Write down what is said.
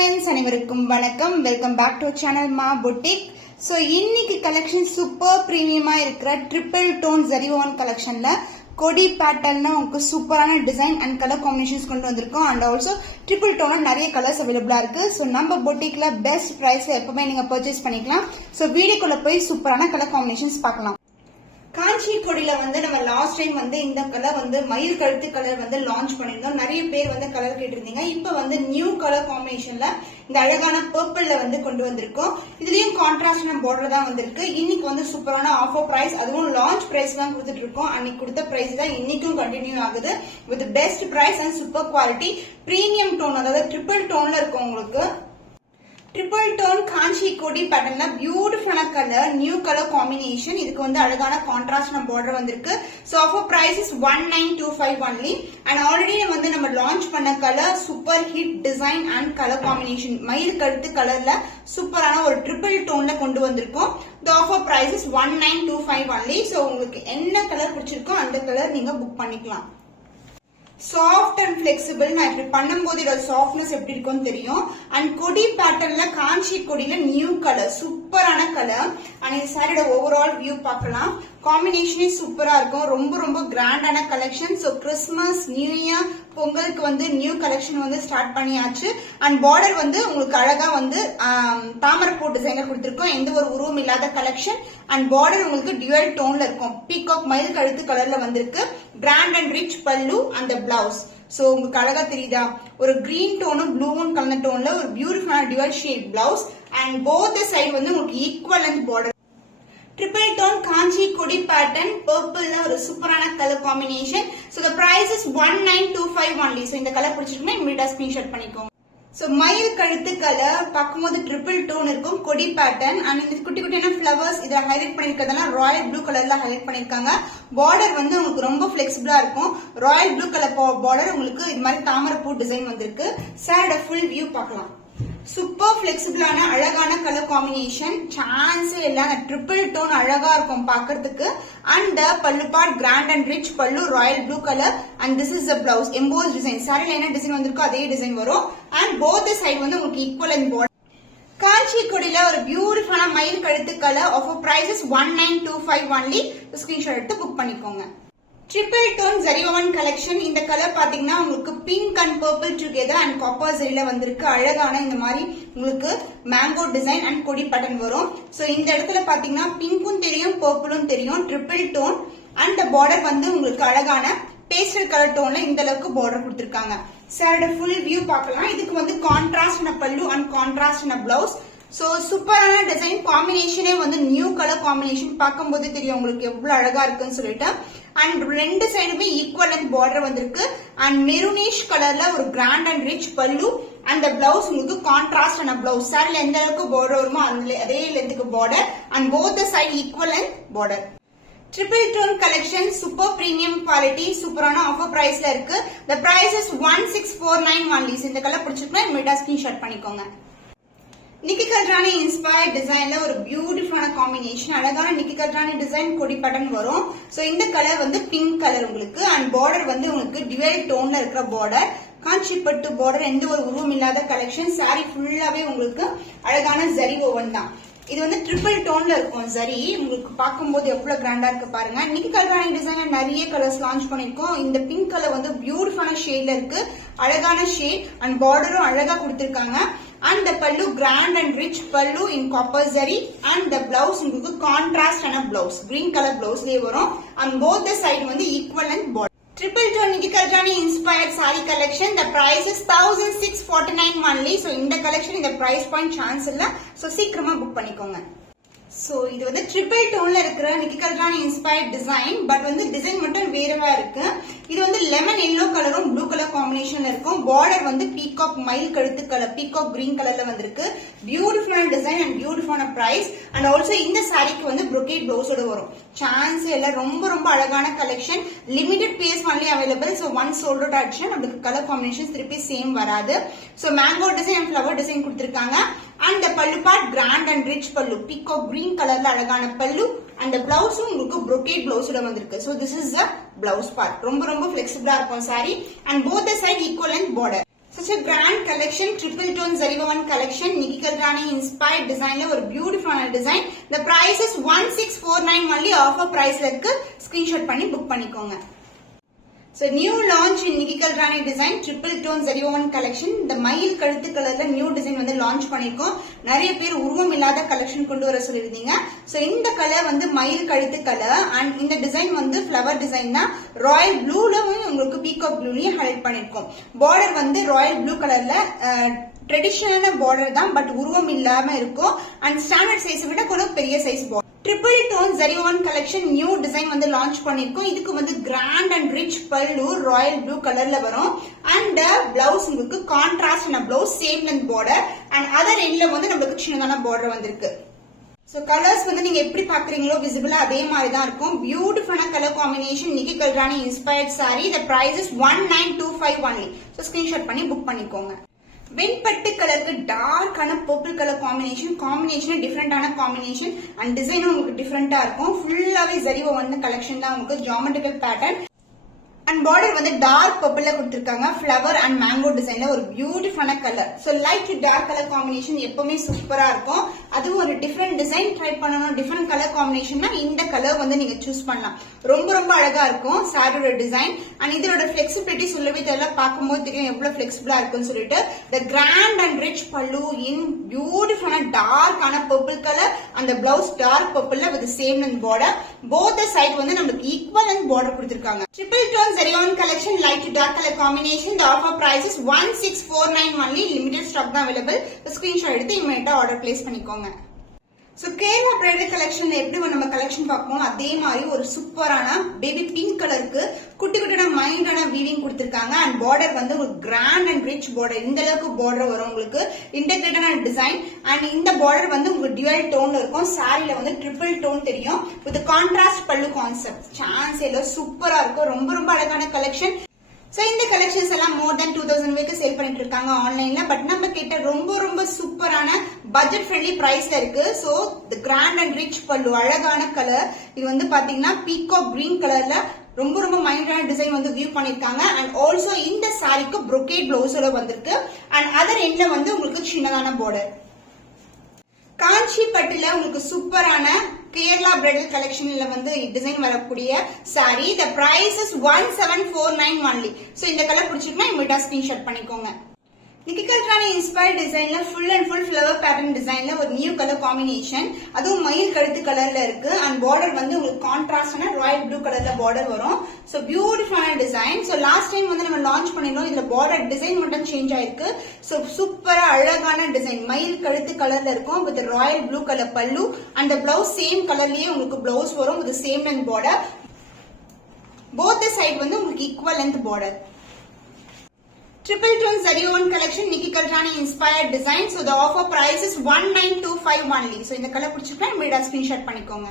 friends, அனைவருக்கும் வணக்கம். Welcome back to channel மா புட்டிக். ஸோ இன்னைக்கு கலெக்ஷன் சூப்பர் பிரீமியமா இருக்கிற ட்ரிபிள் டோன் ஜரிவோன் கலெக்ஷன்ல கொடி பேட்டர்ன்ல உங்களுக்கு சூப்பரான டிசைன் அண்ட் கலர் காம்பினேஷன்ஸ் கொண்டு வந்திருக்கோம். அண்ட் ஆல்சோ ட்ரிபிள் டோன்ல நிறைய கலர்ஸ் அவைலபிளா இருக்கு. ஸோ நம்ம பொட்டிக்ல பெஸ்ட் பிரைஸ்ல எப்பவுமே நீங்க பர்ச்சேஸ் பண்ணிக்கலாம். ஸோ வீடியோக்குள்ள போய் சூப்பரான கலர் காம்பினேஷன்ஸ் பார்க்கலாம். காஞ்சி கொடியில நம்ம லாஸ்ட் டைம் இந்த கலர் மயில் கழுத்து கலர் லான்ச் பண்ணிருந்தோம். நிறைய பேர் கலர் கேட்டிருந்தீங்க. இப்ப நியூ கலர் காம்பினேஷன்ல இந்த அழகான பர்பிள்ல கொண்டு வந்திருக்கோம். இதுலயும் கான்ட்ராஸ்ட் பார்டர் தான் வந்திருக்கு. இன்னைக்கு சூப்பரான ஆஃபர் பிரைஸ், அதுவும் லான்ச் பிரைஸ் தான் கொடுத்துட்டு இருக்கோம். அன்னைக்கு கொடுத்த பிரைஸ் தான் இன்னைக்கும் கண்டினியூ ஆகுது with best price and super quality. Premium tone, அதாவது ட்ரிபிள் டோன்ல இருக்கும் உங்களுக்கு. ட்ரிபிள் டோன் காஞ்சி கொடி பேட்டர்ன்ல பியூட்டிஃபுல்லான கலர், நியூ கலர் காம்பினேஷன். இதுக்கு அழகான கான்ட்ராஸ்ட் பார்டர் வந்திருக்கு. So offer price is 1925 only. And already நம்ம லான்ச் பண்ண colour super hit design and colour combination மயில் கழுத்து கலர்ல சூப்பரான ஒரு ட்ரிபிள் டோன்ல கொண்டு வந்திருக்கோம். The offer price is 1925 only. So உங்களுக்கு என்ன கலர் பிடிச்சிருக்கோ அந்த கலர் நீங்க புக் பண்ணிக்கலாம். Soft and flexible. நான் இப்படி பண்ணும்போது இதோட சாஃப்ட்னஸ் எப்படி இருக்கும்னு தெரியும். அண்ட் கொடி பேட்டர்ன்ல காஞ்சி கொடியில நியூ கலர், சூப்பரான கலர். அண்ட் இந்த சாரியோட ஓவரால் வியூ பார்க்கலாம். காம்பினேஷனே சூப்பரா இருக்கும். ரொம்ப ரொம்ப கிராண்டான collection. So Christmas, new year, பொங்கலுக்கு நியூ கலெக்ஷன் ஸ்டார்ட் பண்ணியாச்சு. அண்ட் பார்டர் உங்களுக்கு அழகா தாமரைப்பூ டிசைன்ல கொடுத்திருக்கோம். எந்த ஒரு உருவம் இல்லாத கலெக்ஷன். அண்ட் பார்டர் உங்களுக்கு டியூவல் டோன்ல இருக்கும். பீகாக் மயில் கழுத்து கலர்ல வந்திருக்கு. கிராண்ட் அண்ட் ரிச் பல்லு அந்த பிளவுஸ். சோ உங்களுக்கு அழகா தெரியுதா, ஒரு கிரீன் டோனும் ப்ளூவும் கலந்த டோன்ல ஒரு பியூட்டிஃபுல்லான dual shade blouse. And both side உங்களுக்கு equal and border. Triple tone Kanchi கொடி பேட்டர்ன் பர்பிள்ல ஒரு சூப்பரான colour combination. So the price is 1925 only. So இந்த கலர் பிடிச்சிருக்குன்னா இமிடியா ஸ்கிரீன்ஷாட் பண்ணிக்கோங்க. சோ மயில் கழுத்து கலர் பார்க்கும்போது ட்ரிபிள் டோன் இருக்கும், கொடி பேட்டர்ன். அண்ட் இந்த குட்டி குட்டியான பிளவர்ஸ் இதை ஹைலைட் பண்ணிருக்கிறதுனால ராயல் ப்ளூ கலர்ல ஹைலைட் பண்ணிருக்காங்க. பார்டர் உங்களுக்கு ரொம்ப பிளெக்சிபிளா இருக்கும். ராயல் ப்ளூ கலர் பார்டர் உங்களுக்கு இது மாதிரி தாமரைப்பூ டிசைன் வந்திருக்கு. சாரோட ஃபுல் வியூ பார்க்கலாம். சூப்பர் பிளெக்சிபிளான அழகான கலர் காம்பினேஷன், சான்ஸே இல்ல. ட்ரிபிள் டோன் அழகா இருக்கும் பாக்குறதுக்கு. And pallu part grand and rich pallu, royal blue colour. And this is the blouse, emboss design. சாரில என்ன டிசைன் வந்திருக்கோ அதே டிசைன் வரும். அண்ட் போத் சைடு உங்களுக்கு ஈக்குவல் அண்ட் பார்டர். காஞ்சி கொடியில ஒரு பியூட்டிஃபுல்லான மயில் கழுத்து colour. Offer price is 1925 only. Screenshot எடுத்து புக் பண்ணிக்கோங்க. Triple tone Zariwan collection. இந்த கலர் பாத்தீங்கன்னா உங்களுக்கு pink and purple together and copper ஜரியில வந்திருக்கு. அழகான இந்த மாதிரி உங்களுக்கு மேங்கோ டிசைன் அண்ட் கொடி பேட்டர்ன் வரும். சோ இந்த இடத்துல பாத்தீங்கன்னா பிங்க்கும் தெரியும், பர்பிளும் தெரியும். ட்ரிபிள் டோன் அண்ட் பார்டர் உங்களுக்கு அழகான பேஸ்டல் கலர் டோன்ல இந்த அளவுக்கு பார்டர் கொடுத்திருக்காங்க. சாரோட ஃபுல் வியூ பார்க்கலாம். இதுக்கு கான்ட்ராஸ்ட் பல்லு அண்ட் கான்ட்ராஸ்ட் பிளவுஸ். சோ சூப்பரான டிசைன் காம்பினேஷனே நியூ கலர் காம்பினேஷன். பார்க்கும்போது தெரியும் உங்களுக்கு எவ்வளவு அழகா இருக்குன்னு சொல்லிட்டு. அண்ட் ரெண்டு சைடுமே ஈக்குவல் அண்ட் பார்டர் வந்திருக்கு. அண்ட் மெரூனிஷ் கலர்ல ஒரு கிராண்ட் அண்ட் ரிச் பல்லு. அந்த பிளவுஸ் உங்களுக்கு கான்ட்ராஸ்ட் ஆன பிளவுஸ். சாரில எந்த அளவுக்கு பார்டர் வருமோ அதே லென்த்துக்கு border. And both side equal and border. Triple tone collection super premium quality, சூப்பரான ஆஃபர் பிரைஸ்ல இருக்கு. The price is 1649 only. இந்த கலர் பிடிச்சிருக்குன்னா இமிடியா ஸ்கிரீன்ஷாட் பண்ணிக்கோங்க. நிக்கி கல்ராணி இன்ஸ்பயர்ட் டிசைன்ல ஒரு பியூட்டிஃபுல்லான காம்பினேஷன். அழகான நிக்கி கல்ராணி டிசைன் கொடி பேட்டர்ன் வரும். சோ இந்த கலர் பிங்க் கலர் உங்களுக்கு. அண்ட் பார்டர் உங்களுக்கு டியூவல் டோன்ல இருக்கிற பார்டர். காஞ்சி பட்டு பார்டர், எந்த ஒரு உருவம் இல்லாத கலெக்ஷன். சாரி ஃபுல்லாவே உங்களுக்கு அழகான ஜரி ஓவன் தான். இது ட்ரிபிள் டோன்ல இருக்கும். ஜரி உங்களுக்கு பார்க்கும்போது எவ்வளவு கிராண்டா இருக்கு பாருங்க. நிக்கி கல்ராணி டிசைன்ல நிறைய கலர்ஸ் லான்ச் பண்ணிருக்கோம். இந்த பிங்க் கலர் பியூட்டிஃபுல்லான ஷேட்ல இருக்கு. அழகான ஷேட் அண்ட் பார்டரும் அழகா கொடுத்திருக்காங்க. And the pallu grand and rich pallu in copper zari. And the blouse உங்களுக்கு contrast ஆன blouse, green color blouse லே வரும். And both the side equal and border. Triple tone Nikki Kaljani inspired saree collection. The price is 1649 only. So இந்த collection இந்த price point chance இல்ல. So சீக்கிரமா book பண்ணிக்கோங்க. So இது triple டோன்ல இருக்கிற Nikki Kalrani inspired design. But design மட்டும் வேறவா இருக்கு. இது லெமன் எல்லோ கலரும் ப்ளூ கலர் காம்பினேஷன்ல இருக்கும். பார்டர் பீகாக் மயில் கழுத்து கலர், பீகாக் கிரீன் கலர்ல வந்திருக்கு. பியூட்டிஃபுல்லான டிசைன் அண்ட் பியூட்டிஃபுல்லான பிரைஸ். அண்ட் ஆல்சோ இந்த சாரிக்கு brocade பிளவுஸோட வரும். சான்ஸ் இல்ல. ரொம்ப ரொம்ப அழகான collection. Limited piece only available. So one sold out ஆயிடுச்சு. நமக்கு கலர் காம்பினேஷன் திருப்பி சேம் வராது. So mango design and flower design கொடுத்திருக்காங்க. And the pallu part grand and rich pallu, peacock green colorல அழகான pallu. And the blouse உங்களுக்கு brocade blouse ஓட வந்திருக்கு. So this is the blouse part. ரொம்ப ரொம்ப flexible இருக்கும் saree. And both the side equal and border. So Such a grand collection, triple tone Zariwan collection, Nikki Kalrani inspired design la ஒரு beautiful design. The price is 1649 only, offer price la irukku, screenshot பண்ணி book பண்ணிக்கோங்க. So new launch in Nikki Kalrani design triple tone Zariwan collection. இந்த மயில் கழுத்து கலர்ல new design வந்து launch பண்ணிருக்கோம். நிறைய பேர் உருவம் இல்லாத கலெக்ஷன் கொண்டு வர சொல்லிருந்தீங்க. சோ இந்த கலர் வந்து மயில் கழுத்து கலர் அண்ட் இந்த டிசைன் வந்து ஃப்ளவர் டிசைன் தான். ராயல் ப்ளூல உங்களுக்கு பீகாக் ப்ளூலயும் ஹைலைட் பண்ணிருக்கோம். பார்டர் வந்து ராயல் ப்ளூ கலர்ல ட்ரெடிஷனலான பார்டர் தான், பட் உருவம் இல்லாம இருக்கும் அண்ட் ஸ்டாண்டர்ட் சைஸ் விட கொஞ்சம் பெரிய size border. Triple tone Zariwan collection new design வந்து லான்ச் பண்ணிருக்கோம். இதுக்கு வந்து grand and rich pallu royal blue கலர்ல வரும் அண்ட் பிளவுஸ் உங்களுக்கு contrast blouse same length border and other எண்ட்ல வந்து நம்மளுக்கு சின்னதான பார்டர் வந்திருக்கு. சோ கலர்ஸ் வந்து நீங்க எப்படி பாக்குறீங்களோ விசிபிளா அதே மாதிரி தான் இருக்கும். பியூட்டிஃபுல்லான colour combination Nikki Galrani inspired sari. The price is 1925 only. So screenshot பண்ணி புக் பண்ணிக்கோங்க. வெண்பட்டு கலருக்கு டார்க்கான பர்பிள் கலர் காம்பினேஷன் டிஃபரெண்டான காம்பினேஷன் அண்ட் டிசைனும் உங்களுக்கு டிஃபரெண்டா இருக்கும். ஃபுல்லாவே Zariwan கலெக்ஷன் தான் உங்களுக்கு ஜியோமெட்ரிக்கல் பேட்டர்ன் அண்ட் பார்டர் வந்து டார்க் பர்பிள்ல கொடுத்திருக்காங்க. ஃபிளவர் அண்ட் மேங்கோ டிசைன்ல ஒரு பியூட்டிஃபுல்லான colour. So light to dark colour combination எப்பவுமே சூப்பரா இருக்கும். அதுவும் ஒரு டிஃபரெண்ட் டிசைன் ட்ரை பண்ணணும், டிஃபரெண்ட் கலர் காம்பினேஷன்னா இந்த கலர் வந்து நீங்க சூஸ் பண்ணலாம். ரொம்ப ரொம்ப அழகா இருக்கும் சாரியோட டிசைன் அண்ட் இதோட பிளெக்சிபிலிட்டி சொல்லவே தெரியல, பார்க்கும்போது தெரியும் எவ்வளவு பிளெக்சிபிளா இருக்குன்னு சொல்லிட்டு. த grand and rich pallu in பியூட்டிஃபுல்லான டார்க்கான பர்பிள் கலர் அந்த பிளவுஸ் டார்க் பர்பிள்ல with same length border. Both side வந்து நமக்கு ஈக்குவல் லென்த் பார்டர் கொடுத்திருக்காங்க. Triple tone Zariwan collection light to dark color combination. The offer price is 1649 only. Limited stock தான் available. Screenshot எடுத்து இமிடியேட்டா order place பண்ணிக்கோங்க. So Kerala bridal கலெக்ஷன்ல எப்படி நம்ம collection பார்ப்போம் அதே மாதிரி ஒரு சூப்பரான பேபி பிங்க் கலருக்கு குட்டி குட்டியான மைண்டான வீவிங் கொடுத்திருக்காங்க அண்ட் பார்டர் வந்து ஒரு கிராண்ட் அண்ட் ரிச் பார்டர். இந்த அளவுக்கு பார்டர் வரும் உங்களுக்கு, இன்டெகிரேட்டான டிசைன் அண்ட் இந்த பார்டர் வந்து உங்களுக்கு டியூவல் டோன்ல இருக்கும். சாரில வந்து ட்ரிபிள் டோன் தெரியும் வித் கான்ட்ராஸ்ட் பல்லு கான்செப்ட். சான்ஸ் இல்ல, சூப்பரா இருக்கும். ரொம்ப ரொம்ப அழகான கலெக்ஷன். சோ இந்த கலெக்ஷன்ஸ் எல்லாம் மோர் தென் 2000 வரைக்கும் சேல் பண்ணிட்டு இருக்காங்க ஆன்லைன்ல. பட் நம்ம கிட்ட ரொம்ப ரொம்ப சூப்பரான பட்ஜெட் ஃப்ரெண்ட்லி பிரைஸ்ல இருக்கு. So the grand and rich pallu அழகான கலர். இது வந்து பாத்தீங்கன்னா பீகாக் கிரீன் கலர்ல ரொம்ப ரொம்ப மைண்டான டிசைன் வந்து வியூ பண்ணிருக்காங்க அண்ட் ஆல்சோ இந்த சாரிக்கு brocade பிளவுஸோட வந்திருக்கு அண்ட் அதர் எண்ட்ல வந்து உங்களுக்கு சின்னதான பார்டர். காஞ்சி பட்டுல உங்களுக்கு சூப்பரான கேரளா பிரைடல் கலெக்ஷன்ல வந்து டிசைன் வரக்கூடிய sari. The price is 1749 only. So இந்த கலர் பிடிச்சிருக்குன்னா இமிடியேட்டா ஸ்கிரீன்ஷாட் பண்ணிக்கோங்க. நிக்கி கல்ரானி இன்ஸ்பயர்ட் டிசைன்ல full and full flower pattern டிசைன்ல ஒரு நியூ கலர் காம்பினேஷன். அதுவும் மயில் கழுத்து கலர்ல இருக்கு அண்ட் பார்டர் வந்து உங்களுக்கு கான்ட்ராஸ்டான ராயல் ப்ளூ கலர்ல பார்டர் வரும். சோ பியூட்டிஃபுல்லான டிசைன். சோ லாஸ்ட் டைம் வந்து நம்ம லான்ச் பண்ணிருந்தோம், இதுல பார்டர் டிசைன் மட்டும் சேஞ்ச் ஆயிருக்கு. சோ சூப்பரா அழகான டிசைன் மயில் கழுத்து கலர்ல இருக்கும் with royal blue colour pallu and blouse same கலர்லயே உங்களுக்கு பிளவுஸ் வரும் with same length border. Both side வந்து உங்களுக்கு equal length border. Triple tone Zariwan collection Nikki Kalrani inspired design. So the offer price is 1925 only. So இந்த colour பிடிச்சிருக்கா இமிடியேட்டா screenshot பண்ணிக்கோங்க.